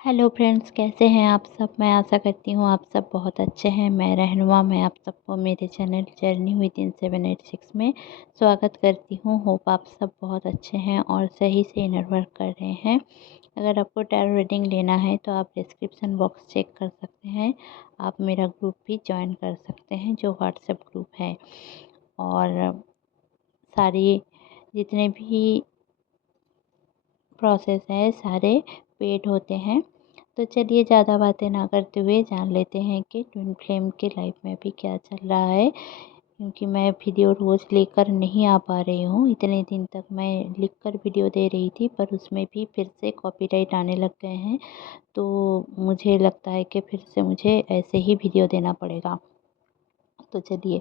Hello friends, कैसे हैं आप सब। मैं आशा करती हूँ आप सब बहुत अच्छे हैं। मैं रहनुमा मैं आप सबको मेरे चैनल जर्नी विद इन 786 में स्वागत करती हूँ। होप आप सब बहुत अच्छे हैं और सही से इनर वर्क कर रहे हैं। अगर आपको टैरो रीडिंग लेना है तो आप डिस्क्रिप्शन बॉक्स चेक कर सकते हैं। आप मेरा ग्रुप भी ज्वाइन कर सकते हैं जो व्हाट्सएप ग्रुप है। और सारी जितने भी प्रोसेस है सारे पेड होते हैं। तो चलिए ज़्यादा बातें ना करते हुए जान लेते हैं कि ट्विन फ्लेम के लाइफ में भी क्या चल रहा है। क्योंकि मैं वीडियो रोज़ लेकर नहीं आ पा रही हूँ। इतने दिन तक मैं लिखकर वीडियो दे रही थी पर उसमें भी फिर से कॉपीराइट आने लग गए हैं। तो मुझे लगता है कि फिर से मुझे ऐसे ही वीडियो देना पड़ेगा। तो चलिए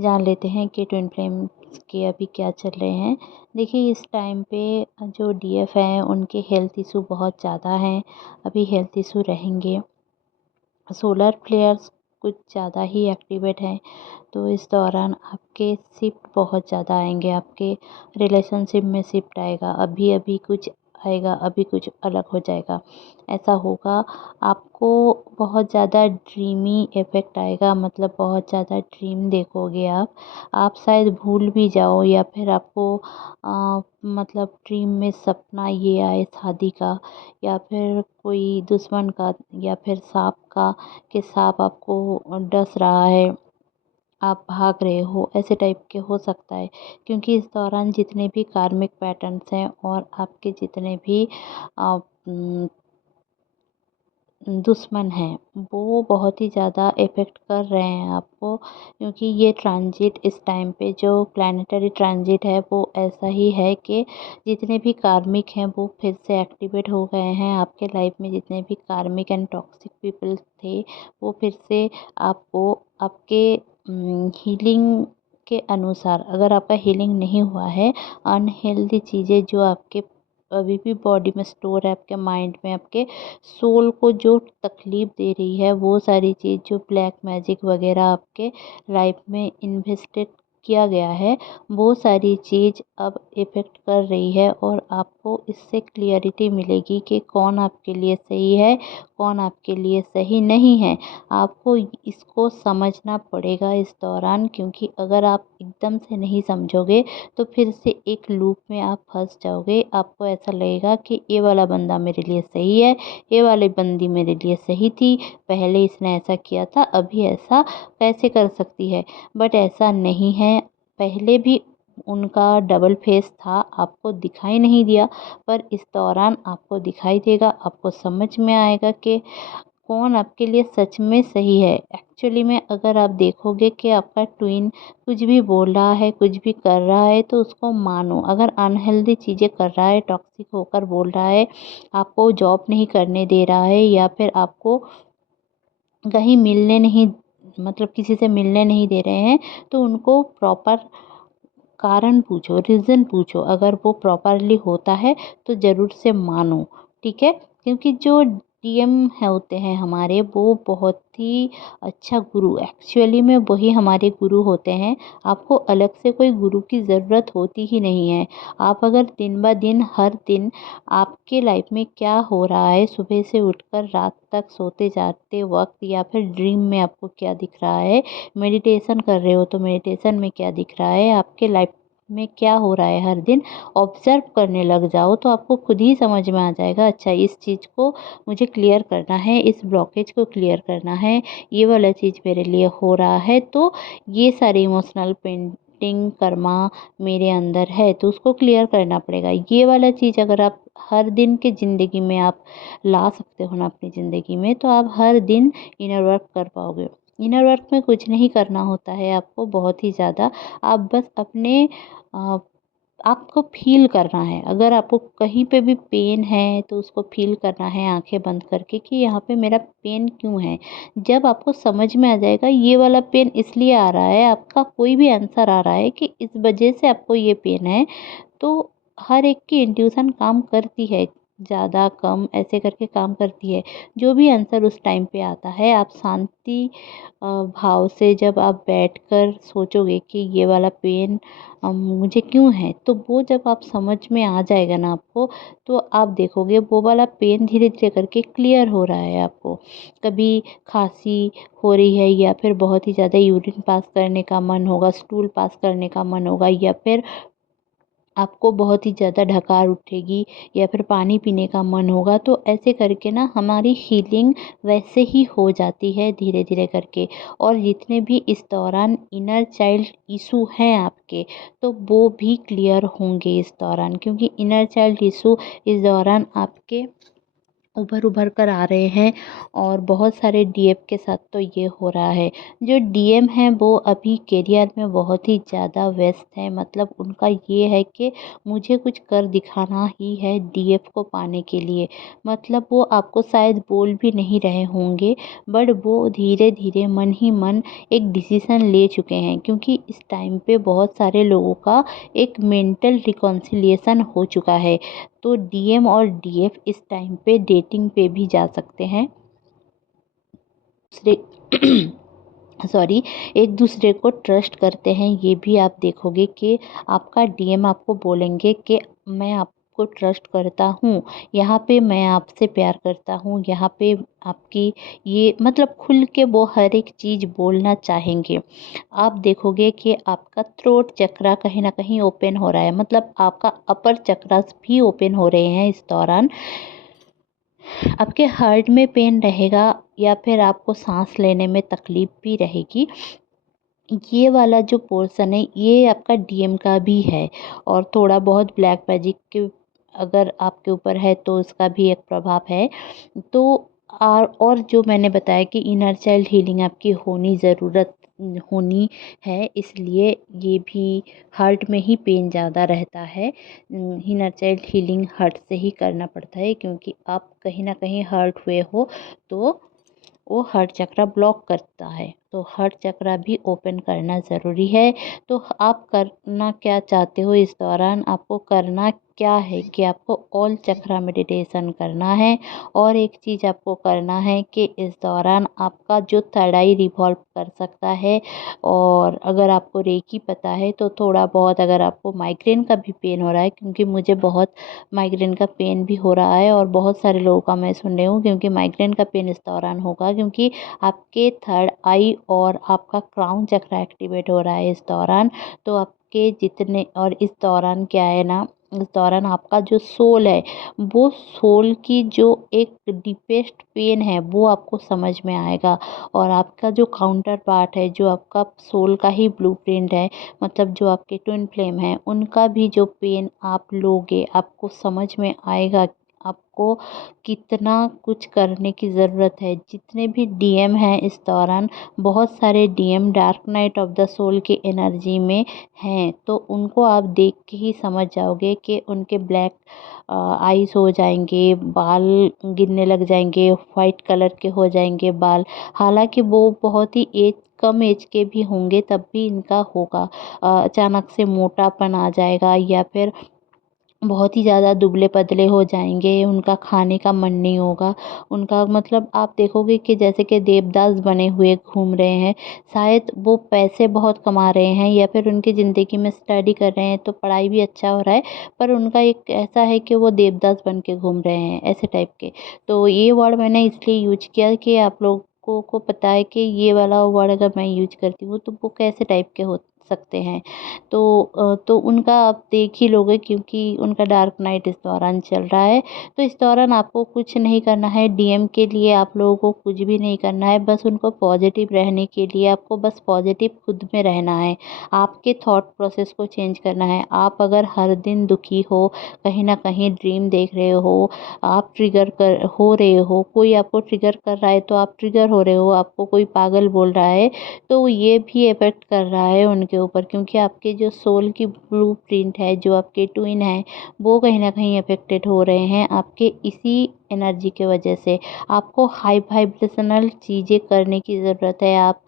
जान लेते हैं कि ट्विन फ्लेम्स के अभी क्या चल रहे हैं। देखिए, इस टाइम पे जो डीएफ हैं उनके हेल्थ इशू बहुत ज़्यादा हैं। अभी हेल्थ इशू रहेंगे। सोलर फ्लेयर्स कुछ ज़्यादा ही एक्टिवेट हैं। तो इस दौरान आपके शिफ्ट बहुत ज़्यादा आएंगे। आपके रिलेशनशिप में शिफ्ट आएगा। अभी अभी कुछ आएगा, अभी कुछ अलग हो जाएगा, ऐसा होगा। आपको बहुत ज़्यादा ड्रीमी इफ़ेक्ट आएगा, मतलब बहुत ज़्यादा ड्रीम देखोगे आप शायद भूल भी जाओ या फिर आपको मतलब ड्रीम में सपना ये आए शादी का, या फिर कोई दुश्मन का, या फिर सांप का, कि सांप आपको डस रहा है, आप भाग रहे हो, ऐसे टाइप के हो सकता है। क्योंकि इस दौरान जितने भी कार्मिक पैटर्न्स हैं और आपके जितने भी अ, दुश्मन हैं वो बहुत ही ज़्यादा इफ़ेक्ट कर रहे हैं आपको। क्योंकि ये ट्रांजिट इस टाइम पे जो प्लैनेटरी ट्रांजिट है वो ऐसा ही है कि जितने भी कार्मिक हैं वो फिर से एक्टिवेट हो गए हैं। आपके लाइफ में जितने भी कार्मिक एंड टॉक्सिक पीपल थे वो फिर से आपको आपके हीलिंग के अनुसार, अगर आपका हीलिंग नहीं हुआ है, अनहेल्दी चीज़ें जो आपके अभी भी बॉडी में स्टोर है, आपके माइंड में, आपके सोल को जो तकलीफ़ दे रही है, वो सारी चीज़ जो ब्लैक मैजिक वगैरह आपके लाइफ में इन्वेस्टेड किया गया है, वो सारी चीज़ अब इफ़ेक्ट कर रही है। और आपको इससे क्लियरिटी मिलेगी कि कौन आपके लिए सही है, कौन आपके लिए सही नहीं है। आपको इसको समझना पड़ेगा इस दौरान। क्योंकि अगर आप एकदम से नहीं समझोगे तो फिर से एक लूप में आप फंस जाओगे। आपको ऐसा लगेगा कि ये वाला बंदा मेरे लिए सही है, ये वाली बंदी मेरे लिए सही थी, पहले इसने ऐसा किया था, अभी ऐसा कैसे कर सकती है। बट ऐसा नहीं है। पहले भी उनका डबल फेस था, आपको दिखाई नहीं दिया, पर इस दौरान आपको दिखाई देगा। आपको समझ में आएगा कि कौन आपके लिए सच में सही है। एक्चुअली में अगर आप देखोगे कि आपका ट्विन कुछ भी बोल रहा है, कुछ भी कर रहा है, तो उसको मानो। अगर अनहेल्दी चीज़ें कर रहा है, टॉक्सिक होकर बोल रहा है, आपको जॉब नहीं करने दे रहा है, या फिर आपको कहीं मिलने नहीं, मतलब किसी से मिलने नहीं दे रहे हैं, तो उनको प्रॉपर कारण पूछो, रीज़न पूछो। अगर वो प्रॉपरली होता है तो ज़रूर से मानो, ठीक है। क्योंकि जो डीएम है होते हैं हमारे, वो बहुत ही अच्छा गुरु, एक्चुअली में वही हमारे गुरु होते हैं। आपको अलग से कोई गुरु की ज़रूरत होती ही नहीं है। आप अगर दिन ब दिन, हर दिन आपके लाइफ में क्या हो रहा है, सुबह से उठकर रात तक सोते जाते वक्त, या फिर ड्रीम में आपको क्या दिख रहा है, मेडिटेशन कर रहे हो तो मेडिटेशन में क्या दिख रहा है, आपके लाइफ में क्या हो रहा है, हर दिन ऑब्जर्व करने लग जाओ तो आपको खुद ही समझ में आ जाएगा। अच्छा, इस चीज़ को मुझे क्लियर करना है, इस ब्लॉकेज को क्लियर करना है, ये वाला चीज़ मेरे लिए हो रहा है। तो ये सारे इमोशनल पेंटिंग कर्मा मेरे अंदर है, तो उसको क्लियर करना पड़ेगा। ये वाला चीज़ अगर आप हर दिन की ज़िंदगी में आप ला सकते हो ना अपनी ज़िंदगी में, तो आप हर दिन इनर वर्क कर पाओगे। इनर वर्क में कुछ नहीं करना होता है आपको बहुत ही ज़्यादा। आप बस अपने अ, आपको फ़ील करना है। अगर आपको कहीं पे भी पेन है तो उसको फ़ील करना है आँखें बंद करके कि यहाँ पे मेरा पेन क्यों है। जब आपको समझ में आ जाएगा ये वाला पेन इसलिए आ रहा है, आपका कोई भी आंसर आ रहा है कि इस वजह से आपको ये पेन है, तो हर एक की इंट्यूशन काम करती है। ज़्यादा कम ऐसे करके काम करती है। जो भी आंसर उस टाइम पे आता है, आप शांति भाव से जब आप बैठकर सोचोगे कि ये वाला पेन मुझे क्यों है, तो वो जब आप समझ में आ जाएगा ना आपको, तो आप देखोगे वो वाला पेन धीरे धीरे करके क्लियर हो रहा है आपको। कभी खांसी हो रही है या फिर बहुत ही ज़्यादा यूरिन पास करने का मन होगा, स्टूल पास करने का मन होगा, या फिर आपको बहुत ही ज़्यादा ढकार उठेगी या फिर पानी पीने का मन होगा, तो ऐसे करके ना हमारी हीलिंग वैसे ही हो जाती है धीरे धीरे करके। और जितने भी इस दौरान इनर चाइल्ड इशू हैं आपके, तो वो भी क्लियर होंगे इस दौरान, क्योंकि इनर चाइल्ड इशू इस दौरान आपके उभर कर आ रहे हैं। और बहुत सारे डीएम के साथ तो ये हो रहा है। जो डीएम हैं वो अभी करियर में बहुत ही ज़्यादा व्यस्त हैं, मतलब उनका ये है कि मुझे कुछ कर दिखाना ही है डीएफ को पाने के लिए। मतलब वो आपको शायद बोल भी नहीं रहे होंगे, बट वो धीरे धीरे मन ही मन एक डिसीज़न ले चुके हैं, क्योंकि इस टाइम पे बहुत सारे लोगों का एक मेंटल रिकॉन्सिलिएशन हो चुका है। तो डीएम और डीएफ इस टाइम पे डेटिंग पे भी जा सकते हैं। दूसरे सॉरी, एक दूसरे को ट्रस्ट करते हैं। ये भी आप देखोगे कि आपका डीएम आपको बोलेंगे कि मैं आपको ट्रस्ट करता हूँ, यहाँ पे मैं आपसे प्यार करता हूँ, यहाँ पे आपकी ये मतलब खुल के वो हर एक चीज़ बोलना चाहेंगे। आप देखोगे कि आपका थ्रोट चक्रा कहीं ना कहीं ओपन हो रहा है, मतलब आपका अपर चक्रास भी ओपन हो रहे हैं इस दौरान। आपके हार्ट में पेन रहेगा या फिर आपको सांस लेने में तकलीफ भी रहेगी। ये वाला जो पोर्शन है ये आपका डीएम का भी है, और थोड़ा बहुत ब्लैक मैजिक के अगर आपके ऊपर है तो उसका भी एक प्रभाव है। तो और जो मैंने बताया कि इनर चाइल्ड हीलिंग आपकी होनी है, इसलिए ये भी हार्ट में ही पेन ज़्यादा रहता है। इनर चाइल्ड हीलिंग हार्ट से ही करना पड़ता है, क्योंकि आप कहीं ना कहीं हर्ट हुए हो तो वो हार्ट चक्रा ब्लॉक करता है, तो हार्ट चक्रा भी ओपन करना ज़रूरी है। तो आप करना क्या चाहते हो इस दौरान, आपको करना क्या है कि आपको ऑल चक्रा मेडिटेशन करना है। और एक चीज़ आपको करना है कि इस दौरान आपका जो थर्ड आई रिवॉल्व कर सकता है। और अगर आपको रेकी पता है तो थोड़ा बहुत, अगर आपको माइग्रेन का भी पेन हो रहा है, क्योंकि मुझे बहुत माइग्रेन का पेन भी हो रहा है और बहुत सारे लोगों का मैं सुन रही हूँ, क्योंकि माइग्रेन का पेन इस दौरान होगा क्योंकि आपके थर्ड आई और आपका क्राउन चक्र एक्टिवेट हो रहा है इस दौरान। तो आपके जितने, और इस दौरान क्या है ना, इस दौरान आपका जो सोल है, वो सोल की जो एक डीपेस्ट पेन है वो आपको समझ में आएगा। और आपका जो काउंटर पार्ट है, जो आपका सोल का ही ब्लूप्रिंट है, मतलब जो आपके ट्विन फ्लेम है, उनका भी जो पेन आप लोगे आपको समझ में आएगा आपको कितना कुछ करने की ज़रूरत है। जितने भी डीएम हैं इस दौरान, बहुत सारे DM dark night of the soul की एनर्जी में हैं, तो उनको आप देख के ही समझ जाओगे कि उनके ब्लैक आइज़ हो जाएंगे, बाल गिरने लग जाएंगे, वाइट कलर के हो जाएंगे बाल। हालांकि वो बहुत ही कम एज के भी होंगे तब भी इनका होगा। अचानक से मोटापन आ जाएगा या फिर बहुत ही ज़्यादा दुबले-पतले हो जाएँगे, उनका खाने का मन नहीं होगा। उनका मतलब आप देखोगे कि जैसे कि देवदास बने हुए घूम रहे हैं, शायद वो पैसे बहुत कमा रहे हैं या फिर उनकी ज़िंदगी में स्टडी कर रहे हैं तो पढ़ाई भी अच्छा हो रहा है, पर उनका एक ऐसा है कि वो देवदास बन के घूम रहे हैं, ऐसे टाइप के। तो ये वर्ड मैंने इसलिए यूज़ किया कि आप लोगों को पता है कि ये वाला वर्ड अगर मैं यूज़ करती हूँ तो वो कैसे टाइप के हो सकते हैं। तो उनका आप देख ही लोगे, क्योंकि उनका डार्क नाइट इस दौरान चल रहा है। तो इस दौरान आपको कुछ नहीं करना है, डीएम के लिए आप लोगों को कुछ भी नहीं करना है, बस उनको पॉजिटिव रहने के लिए आपको बस पॉजिटिव खुद में रहना है। आपके थॉट प्रोसेस को चेंज करना है। आप अगर हर दिन दुखी हो, कहीं ना कहीं ड्रीम देख रहे हो, आप ट्रिगर कर हो रहे हो, कोई आपको ट्रिगर कर रहा है तो आप ट्रिगर हो रहे हो, आपको कोई पागल बोल रहा है तो ये भी इफ़ेक्ट कर रहा है उनके ऊपर, क्योंकि आपके जो सोल की ब्लूप्रिंट है, जो आपके ट्विन है, वो कहीं न कहीं अफ़ेक्टेड हो रहे हैं आपके इसी एनर्जी के वजह से। आपको हाई वाइब्रेशनल चीज़ें करने की ज़रूरत है। आप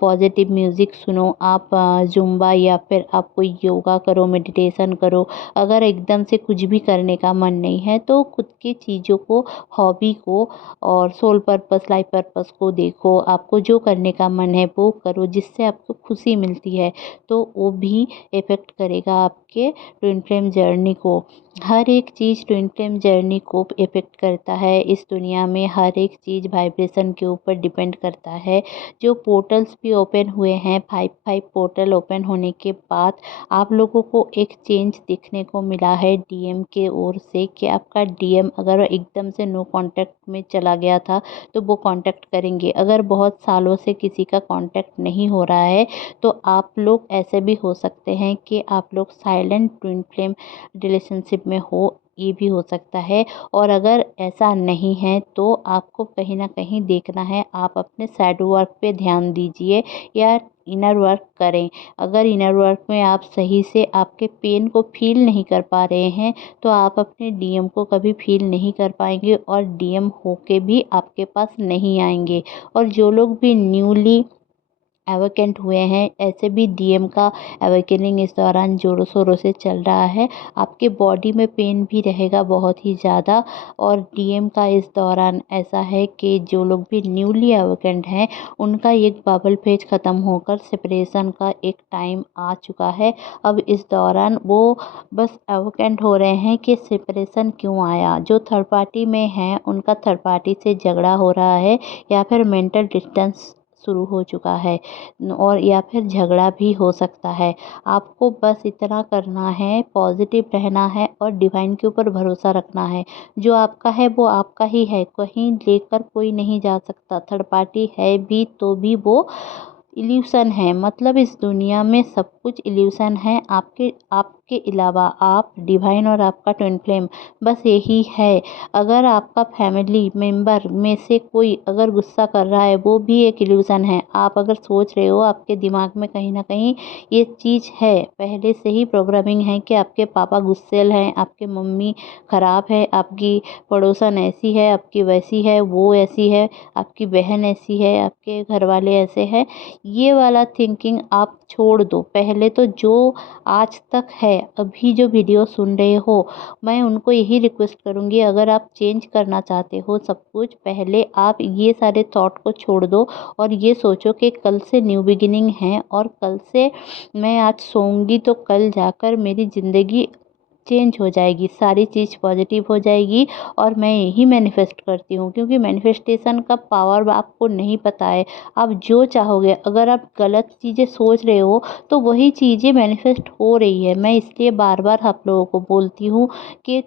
पॉजिटिव म्यूज़िक सुनो, आप ज़ुम्बा या फिर आप कोई योगा करो, मेडिटेशन करो। अगर एकदम से कुछ भी करने का मन नहीं है तो खुद की चीज़ों को, हॉबी को और सोल पर्पस, लाइफ पर्पस को देखो। आपको जो करने का मन है वो करो, जिससे आपको खुशी मिलती है, तो वो भी इफ़ेक्ट करेगा आपके ट्विन फ्लेम जर्नी को। हर एक चीज़ ट्विन फ्लेम जर्नी को इफ़ेक्ट करता है। इस दुनिया में हर एक चीज़ वाइब्रेशन के ऊपर डिपेंड करता है। जो पोर्टल्स भी ओपन हुए हैं, 5 पोर्टल ओपन होने के बाद आप लोगों को एक चेंज देखने को मिला है डीएम के ओर से, कि आपका डीएम अगर एकदम से नो कांटेक्ट में चला गया था तो वो कांटेक्ट करेंगे। अगर बहुत सालों से किसी का कांटेक्ट नहीं हो रहा है तो आप लोग ऐसे भी हो सकते हैं कि आप लोग साइलेंट ट्विन फ्लेम रिलेशनशिप में हो, ये भी हो सकता है। और अगर ऐसा नहीं है तो आपको कहीं ना कहीं देखना है, आप अपने शैडो वर्क पे ध्यान दीजिए या इनर वर्क करें। अगर इनर वर्क में आप सही से आपके पेन को फील नहीं कर पा रहे हैं तो आप अपने डीएम को कभी फील नहीं कर पाएंगे और डीएम होके भी आपके पास नहीं आएंगे। और जो लोग भी न्यूली एवोकेंट हुए हैं, ऐसे भी डीएम का एवेकनिंग इस दौरान ज़ोरों शोरों से चल रहा है। आपके बॉडी में पेन भी रहेगा बहुत ही ज़्यादा। और डीएम का इस दौरान ऐसा है कि जो लोग भी न्यूली एवोकेंट हैं उनका एक बबल फेज ख़त्म होकर सेपरेशन का एक टाइम आ चुका है। अब इस दौरान वो बस एवोकेंट हो रहे हैं कि सेपरेशन क्यों आया। जो थर्ड पार्टी में हैं उनका थर्ड पार्टी से झगड़ा हो रहा है या फिर मेंटल डिस्टेंस शुरू हो चुका है, और या फिर झगड़ा भी हो सकता है। आपको बस इतना करना है, पॉजिटिव रहना है और डिवाइन के ऊपर भरोसा रखना है। जो आपका है वो आपका ही है, कहीं लेकर कोई नहीं जा सकता। थर्ड पार्टी है भी तो भी वो इल्यूशन है। मतलब इस दुनिया में सब कुछ इल्यूशन है, आपके आपके अलावा आप डिवाइन और आपका ट्विन फ्लेम, बस यही है। अगर आपका फैमिली मेंबर में से कोई अगर गुस्सा कर रहा है वो भी एक इल्यूशन है। आप अगर सोच रहे हो, आपके दिमाग में कहीं ना कहीं ये चीज़ है, पहले से ही प्रोग्रामिंग है कि आपके पापा गुस्सेल हैं, आपके मम्मी ख़राब है, आपकी पड़ोसन ऐसी है, आपकी वैसी है, वो ऐसी है, आपकी बहन ऐसी है, आपके घर वाले ऐसे हैं। ये वाला थिंकिंग आप छोड़ दो। पहले तो जो आज तक है, अभी जो वीडियो सुन रहे हो, मैं उनको यही रिक्वेस्ट करूँगी, अगर आप चेंज करना चाहते हो सब कुछ, पहले आप ये सारे थॉट को छोड़ दो और ये सोचो कि कल से न्यू बिगिनिंग है और कल से मैं आज सोऊंगी तो कल जाकर मेरी ज़िंदगी चेंज हो जाएगी, सारी चीज़ पॉजिटिव हो जाएगी। और मैं यही मैनिफेस्ट करती हूँ, क्योंकि मैनिफेस्टेशन का पावर आपको नहीं पता है। आप जो चाहोगे, अगर आप गलत चीज़ें सोच रहे हो तो वही चीज़ें मैनिफेस्ट हो रही है। मैं इसलिए बार बार आप लोगों को बोलती हूँ कि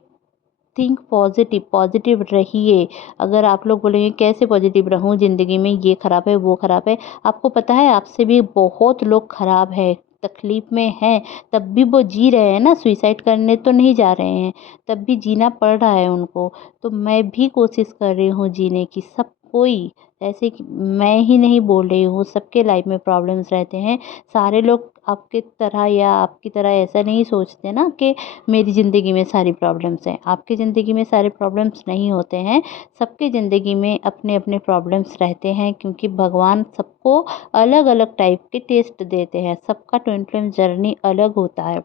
थिंक पॉजिटिव, पॉजिटिव रहिए। अगर आप लोग बोलेंगे कैसे पॉजिटिव रहूं, ज़िंदगी में ये ख़राब है वो ख़राब है, आपको पता है आपसे भी बहुत लोग ख़राब है, तकलीफ़ में हैं, तब भी वो जी रहे हैं ना, सुइसाइड करने तो नहीं जा रहे हैं, तब भी जीना पड़ रहा है उनको। तो मैं भी कोशिश कर रही हूँ जीने की, सब कोई, ऐसे कि मैं ही नहीं बोल रही हूँ, सबके लाइफ में प्रॉब्लम्स रहते हैं। सारे लोग आपके तरह या आपकी तरह ऐसा नहीं सोचते ना कि मेरी ज़िंदगी में सारी प्रॉब्लम्स हैं। आपकी ज़िंदगी में सारे प्रॉब्लम्स नहीं होते हैं, सबकी ज़िंदगी में अपने अपने प्रॉब्लम्स रहते हैं, क्योंकि भगवान सबको अलग अलग टाइप के टेस्ट देते हैं, सबका ट्विन फ्लेम जर्नी अलग होता है।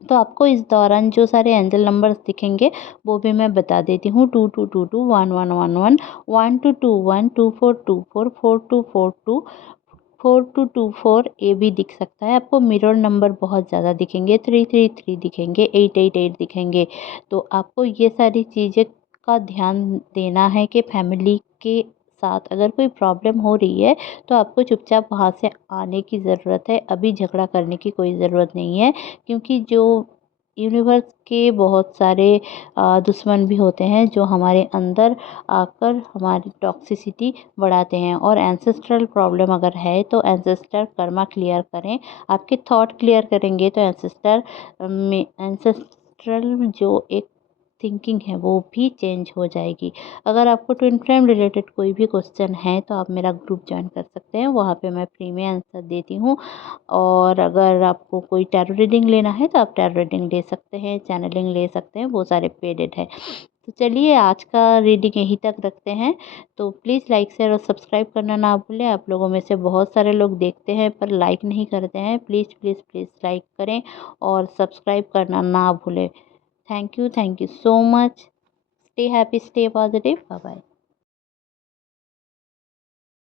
तो आपको इस दौरान जो सारे एंजल नंबर्स दिखेंगे वो भी मैं बता देती हूँ। 2222 1111 1221 2424 4242 4224, ये भी दिख सकता है। आपको मिरर नंबर बहुत ज़्यादा दिखेंगे, 333 दिखेंगे, 888 दिखेंगे। तो आपको ये सारी चीज़ें का ध्यान देना है कि फैमिली के साथ अगर कोई प्रॉब्लम हो रही है तो आपको चुपचाप वहाँ से आने की ज़रूरत है। अभी झगड़ा करने की कोई ज़रूरत नहीं है, क्योंकि जो यूनिवर्स के बहुत सारे दुश्मन भी होते हैं जो हमारे अंदर आकर हमारी टॉक्सिसिटी बढ़ाते हैं। और एंसेस्ट्रल प्रॉब्लम अगर है तो एंसेस्टर कर्मा क्लियर करें। आपके थॉट क्लियर करेंगे तो एंसेस्ट्रल जो एक थिंकिंग है वो भी चेंज हो जाएगी। अगर आपको ट्विन फ्लेम रिलेटेड कोई भी क्वेश्चन है तो आप मेरा ग्रुप ज्वाइन कर सकते हैं, वहाँ पे मैं फ्री में आंसर देती हूँ। और अगर आपको कोई टैरो रीडिंग लेना है तो आप टैरो रीडिंग ले सकते हैं, चैनलिंग ले सकते हैं, वो सारे पेडेड है। तो चलिए आज का रीडिंग यहीं तक रखते हैं। तो प्लीज़ लाइक शेयर और सब्सक्राइब करना ना भूलें। आप लोगों में से बहुत सारे लोग देखते हैं पर लाइक नहीं करते हैं। प्लीज़ प्लीज़ प्लीज़ लाइक करें और सब्सक्राइब करना ना भूलें। Thank you so much. Stay happy, stay positive. Bye bye.